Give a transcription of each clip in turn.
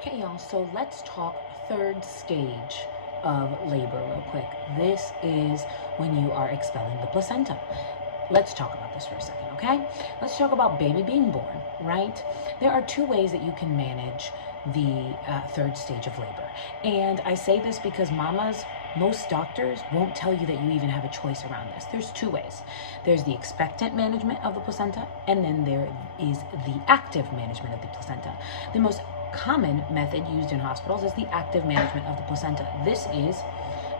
Hey y'all, so let's talk third stage of labor real quick. This is when you are expelling the placenta. Let's talk about this for a second, okay? Let's talk about baby being born, right? There are two ways that you can manage the third stage of labor. And I say this because most doctors won't tell you that you even have a choice around this. There's two ways. There's the expectant management of the placenta, and then there is the active management of the placenta. The most common method used in hospitals is the active management of the placenta. This is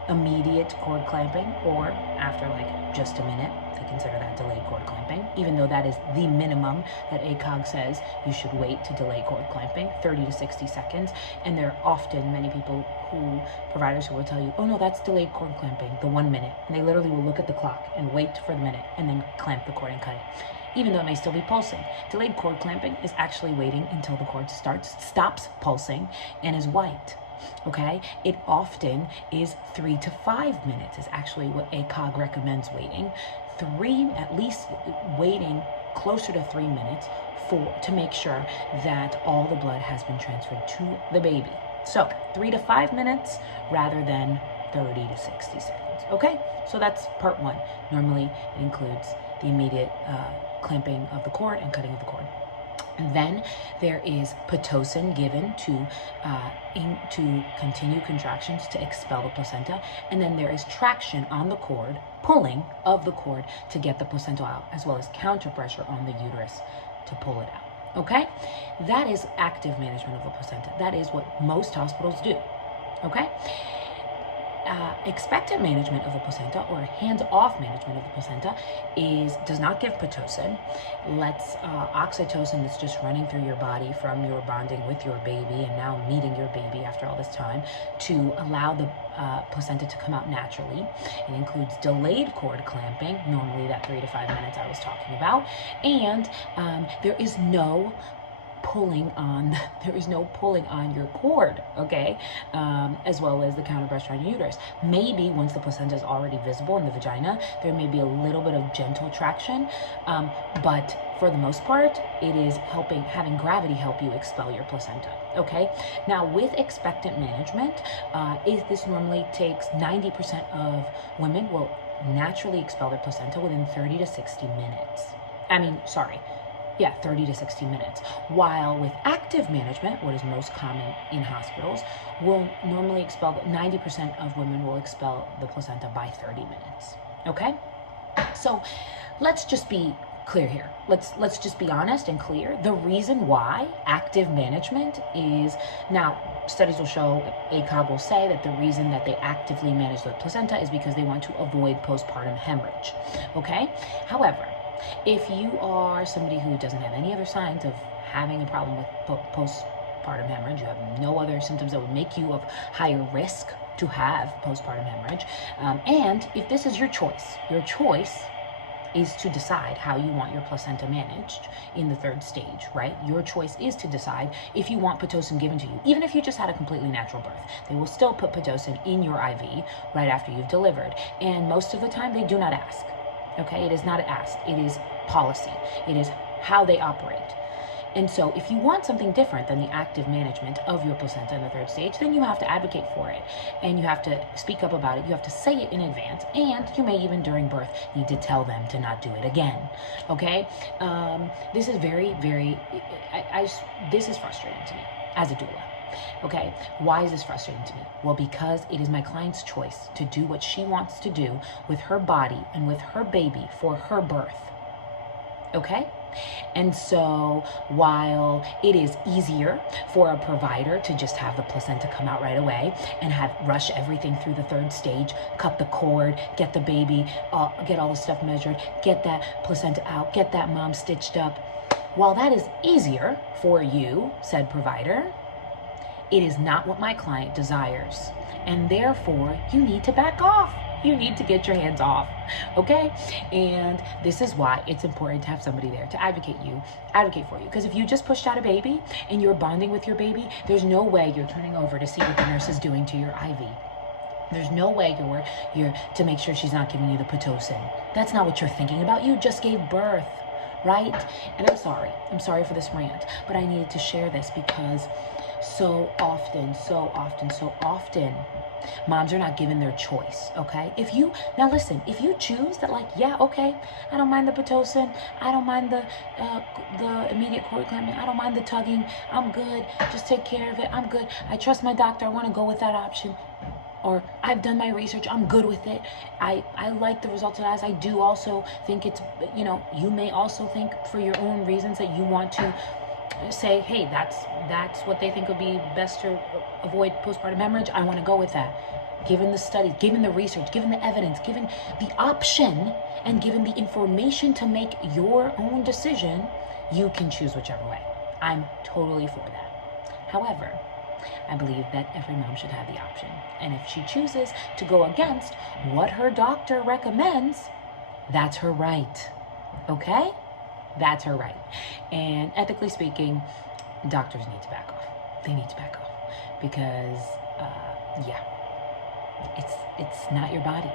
immediate cord clamping, or after like just a minute. They consider that delayed cord clamping, even though that is the minimum that ACOG says you should wait to delay cord clamping, 30 to 60 seconds. And there are often many providers who will tell you, oh no, that's delayed cord clamping, the 1 minute. And they literally will look at the clock and wait for the minute and then clamp the cord and cut it, even though it may still be pulsing. Delayed cord clamping is actually waiting until the cord stops pulsing and is white. Okay, it often is 3 to 5 minutes is actually what ACOG recommends waiting. At least waiting closer to 3 minutes to make sure that all the blood has been transferred to the baby. So 3 to 5 minutes rather than 30 to 60 seconds. Okay, so that's part one. Normally it includes the immediate clamping of the cord and cutting of the cord. And then there is Pitocin given to continue contractions to expel the placenta. And then there is traction on the cord, pulling of the cord to get the placenta out, as well as counter pressure on the uterus to pull it out. Okay? That is active management of the placenta. That is what most hospitals do. Okay? Expectant management of the placenta, or hands-off management of the placenta, does not give Pitocin. Let's oxytocin that's just running through your body from your bonding with your baby and now meeting your baby after all this time to allow the placenta to come out naturally. It includes delayed cord clamping, normally that 3 to 5 minutes I was talking about, and there is no pulling on your cord, okay, as well as the counter pressure on your uterus. Maybe once the placenta is already visible in the vagina, there may be a little bit of gentle traction, but for the most part, it is having gravity help you expel your placenta. Okay, now with expectant management, this normally takes 90% of women will naturally expel their placenta within 30 to 60 minutes. 30 to 60 minutes. While with active management, what is most common in hospitals, will normally 90% of women will expel the placenta by 30 minutes. Okay? So let's just be clear here. Let's just be honest and clear. The reason why active management is, now studies will show, ACOG will say that the reason that they actively manage the placenta is because they want to avoid postpartum hemorrhage. Okay? However, if you are somebody who doesn't have any other signs of having a problem with postpartum hemorrhage, you have no other symptoms that would make you of higher risk to have postpartum hemorrhage, and if this is your choice is to decide how you want your placenta managed in the third stage, right? Your choice is to decide if you want Pitocin given to you. Even if you just had a completely natural birth, they will still put Pitocin in your IV right after you've delivered, and most of the time they do not ask. Okay, it is not asked, it is policy. It is how they operate. And so if you want something different than the active management of your placenta in the third stage, then you have to advocate for it. And you have to speak up about it. You have to say it in advance. And you may even during birth need to tell them to not do it again. Okay? This is very, very, this is frustrating to me as a doula. Okay, why is this frustrating to me? Well, because it is my client's choice to do what she wants to do with her body and with her baby for her birth. Okay? And so while it is easier for a provider to just have the placenta come out right away and rush everything through the third stage, cut the cord, get the baby, get all the stuff measured, get that placenta out, get that mom stitched up, while that is easier for you, said provider, it is not what my client desires. And therefore, you need to back off. You need to get your hands off, okay? And this is why it's important to have somebody there to advocate for you. Because if you just pushed out a baby and you're bonding with your baby, there's no way you're turning over to see what the nurse is doing to your IV. There's no way you're to make sure she's not giving you the Pitocin. That's not what you're thinking about. You just gave birth, right? And I'm sorry for this rant, but I needed to share this because so often, moms are not given their choice, okay? Now listen, if you choose that, like, yeah, okay, I don't mind the Pitocin, I don't mind the immediate cord clamping, I don't mind the tugging, I'm good, just take care of it, I'm good, I trust my doctor, I want to go with that option, or I've done my research, I'm good with it, I like the results of that. I do also think it's, you may also think for your own reasons that you want to say, hey, that's what they think would be best to avoid postpartum hemorrhage. I want to go with that. Given the studies, given the research, given the evidence, given the option, and given the information to make your own decision, you can choose whichever way. I'm totally for that. However, I believe that every mom should have the option. And if she chooses to go against what her doctor recommends, that's her right. Okay? That's her right. And ethically speaking, doctors need to back off. They need to back off because, it's not your body.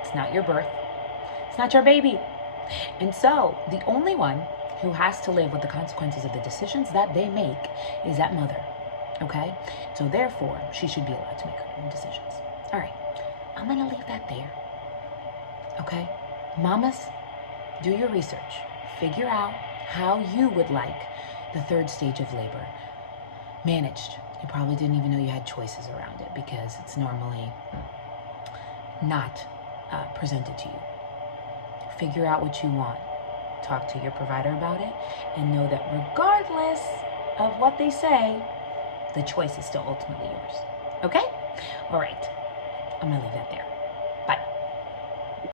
It's not your birth. It's not your baby. And so the only one who has to live with the consequences of the decisions that they make is that mother. Okay? So therefore, she should be allowed to make her own decisions. All right. I'm going to leave that there. Okay? Mamas, do your research. Figure out how you would like the third stage of labor managed. You probably didn't even know you had choices around it because it's normally not presented to you. Figure out what you want. Talk to your provider about it and know that regardless of what they say, the choice is still ultimately yours. Okay? All right. I'm going to leave that there.